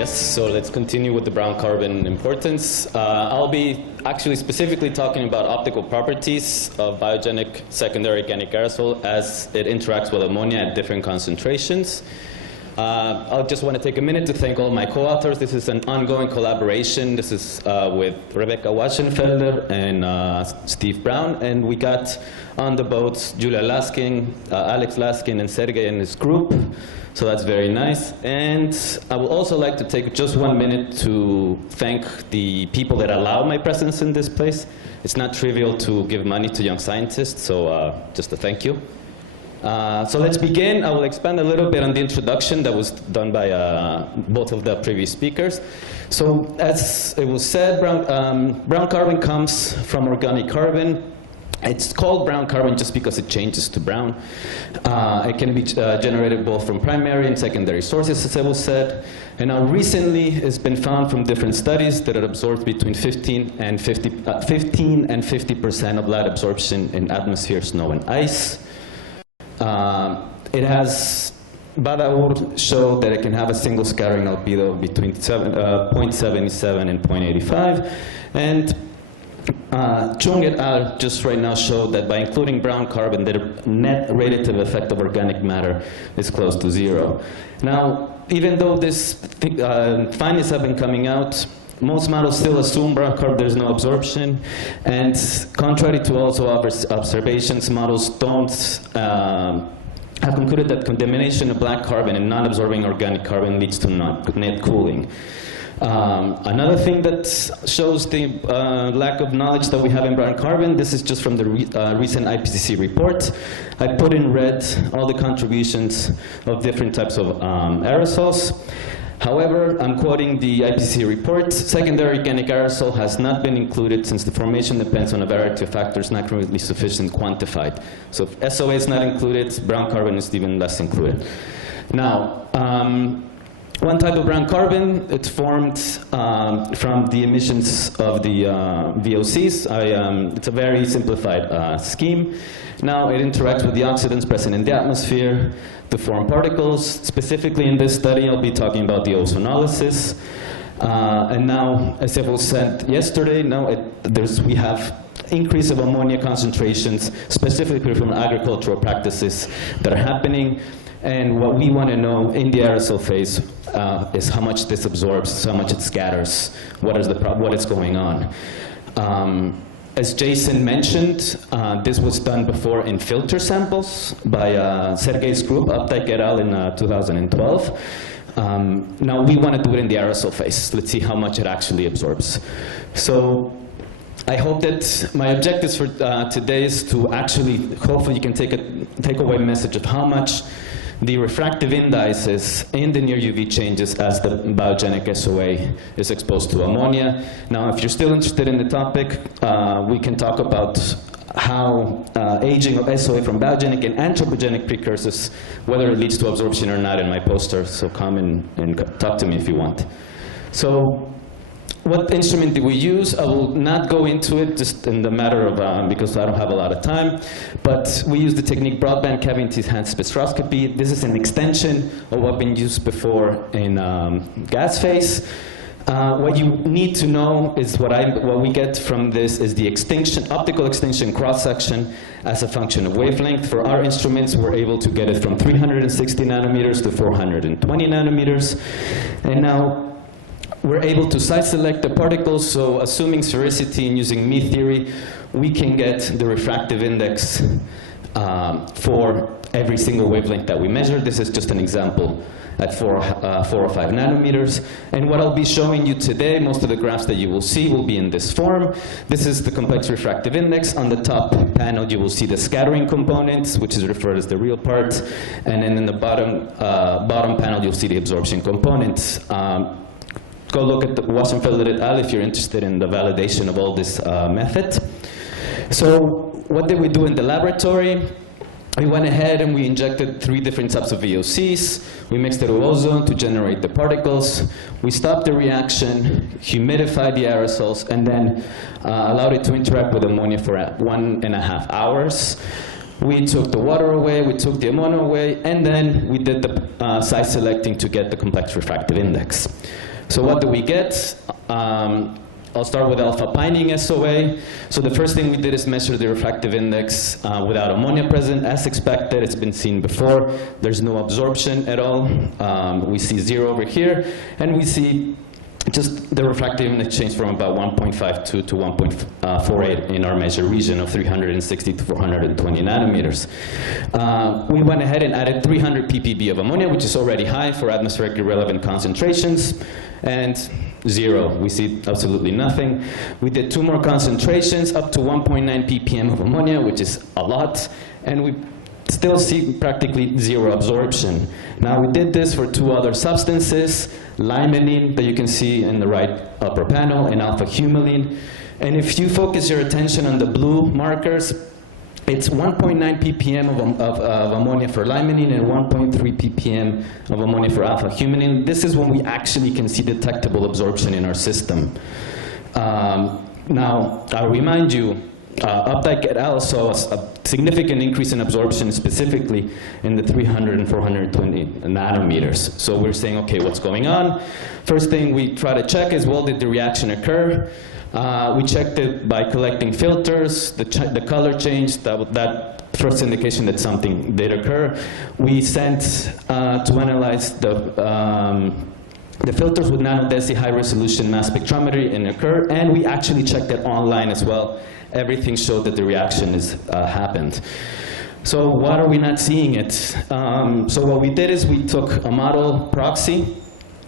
Yes, so let's continue with the brown carbon importance. I'll be actually specifically talking about optical properties of biogenic secondary organic aerosol as it interacts with ammonia at different concentrations. I just want to take a minute to thank all my co-authors. This is an ongoing collaboration. This is with Rebecca Waschenfelder and Steve Brown. And we got on the boats Julia Laskin, Alex Laskin, and Sergey and his group. So that's very nice. And I would also like to take just 1 minute to thank the people that allow my presence in this place. It's not trivial to give money to young scientists, so just a thank you. So let's begin. I will expand a little bit on the introduction that was done by both of the previous speakers. So as it was said, brown carbon comes from organic carbon. It's called brown carbon just because it changes to brown. It can be generated both from primary and secondary sources, as it was said. And now recently, it's been found from different studies that it absorbs between 15 and 50% of light absorption in atmosphere, snow, and ice. It has, Badaur showed that it can have a single scattering albedo between 0.77 and 0.85. And Chung et al. Just right now showed that by including brown carbon, the net radiative effect of organic matter is close to 0. Now, even though these findings have been coming out, most models still assume brown carbon, there's no absorption. And contrary to also observations, models don't have concluded that contamination of black carbon and non-absorbing organic carbon leads to net cooling. Another thing that shows the lack of knowledge that we have in brown carbon, this is just from the recent IPCC report. I put in red all the contributions of different types of aerosols. However, I'm quoting the IPCC report, secondary organic aerosol has not been included since the formation depends on a variety of factors not currently sufficient quantified. So if SOA is not included, brown carbon is even less included. Now, one type of brown carbon, it's formed from the emissions of the VOCs. It's a very simplified scheme. Now it interacts with the oxidants present in the atmosphere to form particles. Specifically in this study, I'll be talking about the ozonolysis. And now, as it was said yesterday, now we have increase of ammonia concentrations, specifically from agricultural practices that are happening. And what we want to know in the aerosol phase is how much this absorbs, how much it scatters, what is going on. As Jason mentioned, this was done before in filter samples by Sergey's group, Updike et al. In 2012. Now we want to do it in the aerosol phase. Let's see how much it actually absorbs. So I hope that my objectives for today is to actually, hopefully you can take away a message of how much the refractive indices in the near UV changes as the biogenic SOA is exposed to ammonia. Now, if you're still interested in the topic, we can talk about how aging of SOA from biogenic and anthropogenic precursors, whether it leads to absorption or not in my poster. So come and talk to me if you want. So what instrument did we use? I will not go into it just in the matter of, because I don't have a lot of time, but we use the technique Broadband cavity-enhanced spectroscopy. This is an extension of what's been used before in gas phase. What you need to know is what we get from this is the optical extinction cross-section as a function of wavelength. For our instruments, we're able to get it from 360 nanometers to 420 nanometers. And now, we're able to site select the particles, so assuming sphericity and using me theory, we can get the refractive index for every single wavelength that we measure. This is just an example at 4 or 5 nanometers. And what I'll be showing you today, most of the graphs that you will see will be in this form. This is the complex refractive index. On the top panel, you will see the scattering components, which is referred as the real part. And then in the bottom panel, you'll see the absorption components. Go look at the Waschenfelder et al. If you're interested in the validation of all this method. So what did we do in the laboratory? We went ahead and we injected 3 different types of VOCs. We mixed it with ozone to generate the particles. We stopped the reaction, humidified the aerosols, and then allowed it to interact with ammonia for 1.5 hours. We took the water away, we took the ammonia away, and then we did the size selecting to get the complex refractive index. So what do we get? I'll start with alpha pining SOA. So the first thing we did is measure the refractive index without ammonia present. As expected, it's been seen before. There's no absorption at all. We see 0 over here, and we see just the refractive index change from about 1.52 to 1.48 in our measure region of 360 to 420 nanometers. We went ahead and added 300 ppb of ammonia, which is already high for atmospherically relevant concentrations, and 0. We see absolutely nothing. We did 2 more concentrations up to 1.9 ppm of ammonia, which is a lot, and we still see practically 0 absorption. Now, we did this for 2 other substances, limonene, that you can see in the right upper panel, and alpha-humulene. And if you focus your attention on the blue markers, it's 1.9 ppm of ammonia for limonene and 1.3 ppm of ammonia for alpha-humulene. This is when we actually can see detectable absorption in our system. Now, I'll remind you, Updike et al. Saw a significant increase in absorption, specifically in the 300 and 420 nanometers. So we're saying, okay, what's going on? First thing we try to check is, well, did the reaction occur? We checked it by collecting filters, the color change, that first indication that something did occur. We sent to analyze the filters with nanodesi high-resolution mass spectrometry and occur, and we actually checked it online as well. Everything showed that the reaction has happened. So why are we not seeing it? So what we did is we took a model proxy.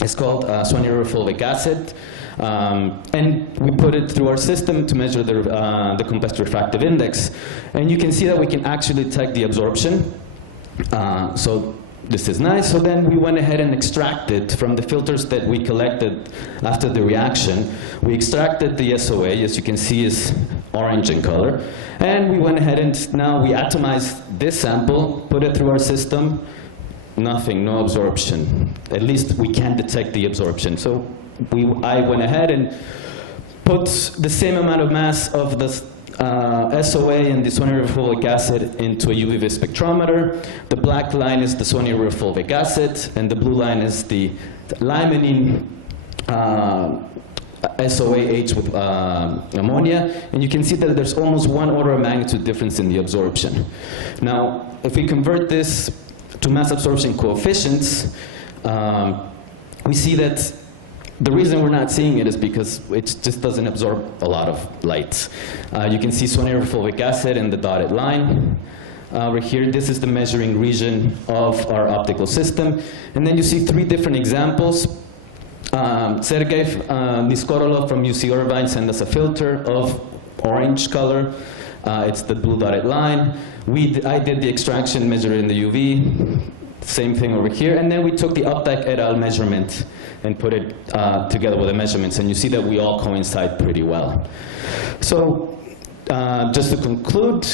It's called swanirofulvic acid. And we put it through our system to measure the complex refractive index. And you can see that we can actually detect the absorption. So this is nice. So then we went ahead and extracted from the filters that we collected after the reaction. We extracted the SOA, as you can see is orange in color. And we went ahead and now we atomized this sample, put it through our system. Nothing, no absorption. At least we can detect the absorption. So I went ahead and put the same amount of mass of the SOA and the swanirofulvic acid into a UV-vis spectrometer. The black line is the swanirofulvic acid, and the blue line is the limonene SOAH with ammonia. And you can see that there's almost 1 order of magnitude difference in the absorption. Now, if we convert this to mass absorption coefficients, we see that the reason we're not seeing it is because it just doesn't absorb a lot of light. You can see swanirofulvic acid in the dotted line. Over here, this is the measuring region of our optical system. And then you see 3 different examples. Sergei Niskorolov from UC Irvine sent us a filter of orange color. It's the blue dotted line. I did the extraction, measured in the UV. Same thing over here. And then we took the Updike et al. Measurement and put it together with the measurements. And you see that we all coincide pretty well. So just to conclude,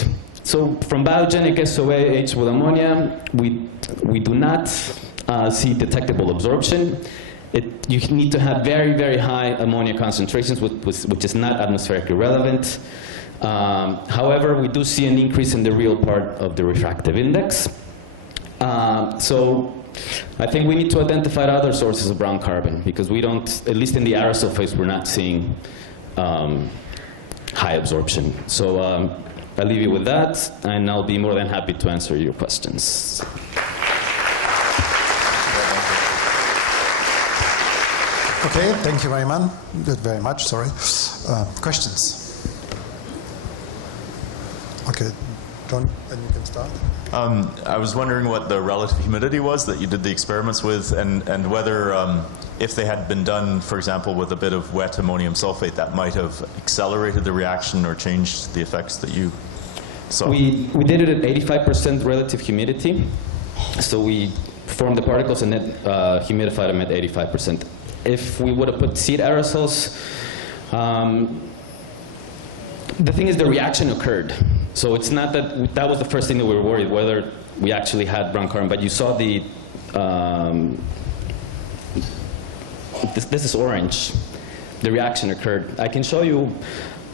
so from biogenic SOAH with ammonia, we do not see detectable absorption. You need to have very, very high ammonia concentrations, which is not atmospherically relevant. However, we do see an increase in the real part of the refractive index. So I think we need to identify other sources of brown carbon, because we don't, at least in the aerosol phase, we're not seeing high absorption. So I'll leave you with that, and I'll be more than happy to answer your questions. Okay, thank you very much. Sorry. Questions? Okay, John, then you can start. I was wondering what the relative humidity was that you did the experiments with, and whether if they had been done, for example, with a bit of wet ammonium sulfate, that might have accelerated the reaction or changed the effects that you saw. We did it at 85% relative humidity. So we formed the particles and then humidified them at 85%. If we would have put seed aerosols, the thing is the reaction occurred. So it's not that that was the first thing that we were worried, whether we actually had brown carbon. But you saw the, this is orange. The reaction occurred. I can show you,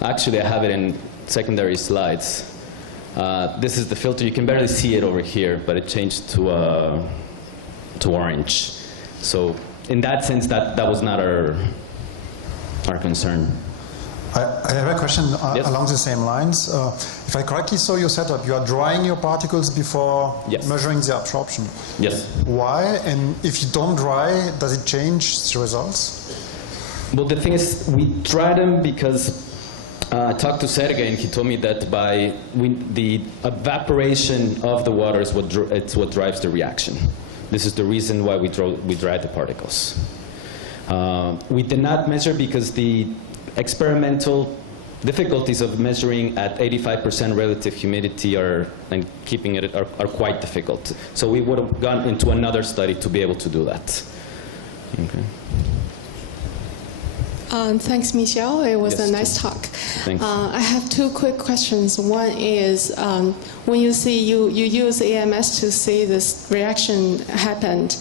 actually I have it in secondary slides. This is the filter. You can barely see it over here, but it changed to orange. So in that sense, that was not our concern. I have a question Yes. along the same lines. If I correctly saw your setup, you are drying your particles before Yes. measuring the absorption. Yes. Why? And if you don't dry, does it change the results? Well, the thing is, we dried them because I talked to Sergey, and he told me that the evaporation of the water is it's what drives the reaction. This is the reason why we dried the particles. We did not measure because the experimental difficulties of measuring at 85% relative humidity and keeping it are quite difficult. So we would have gone into another study to be able to do that. Okay. Thanks, Michel. It was Yes, a nice talk. Thanks. I have two quick questions. One is, when you use AMS to see this reaction happened,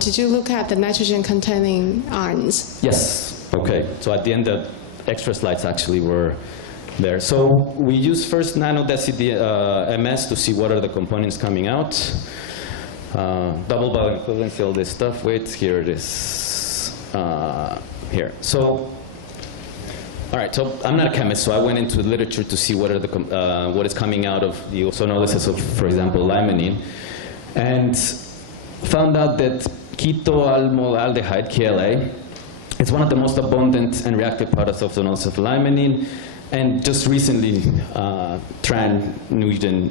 did you look at the nitrogen-containing ions? Yes. Okay. So at the end, the extra slides actually were there. So we use first nanodeci MS to see what are the components coming out. Double bioequivalency, all this stuff. Wait, here it is. Here. So, all right. So I'm not a chemist, so I went into the literature to see what are what is coming out of the ozonolysis of, for example, limonene, and found out that ketoaldehyde (KLA) is one of the most abundant and reactive products of ozonolysis of limonene. And just recently, Tran Nguyen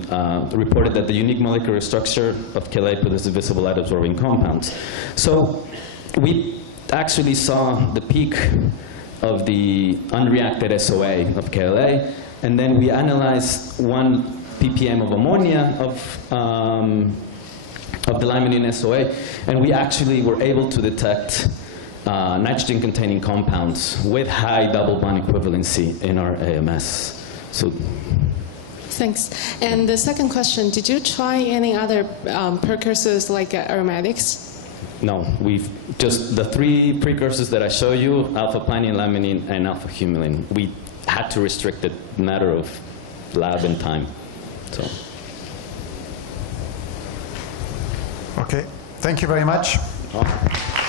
reported that the unique molecular structure of KLA produces visible light-absorbing compounds. So we actually saw the peak of the unreacted SOA of KLA, and then we analyzed 1 ppm of ammonia of the limonene SOA, and we actually were able to detect nitrogen-containing compounds with high double bond equivalency in our AMS. So, Thanks. And the second question, did you try any other precursors like aromatics? no, we've just the 3 precursors that I show you: alpha-pinene, limonene, and alpha-humulene. We had to restrict it, matter of lab and time. So. Okay. Thank you very much. Oh.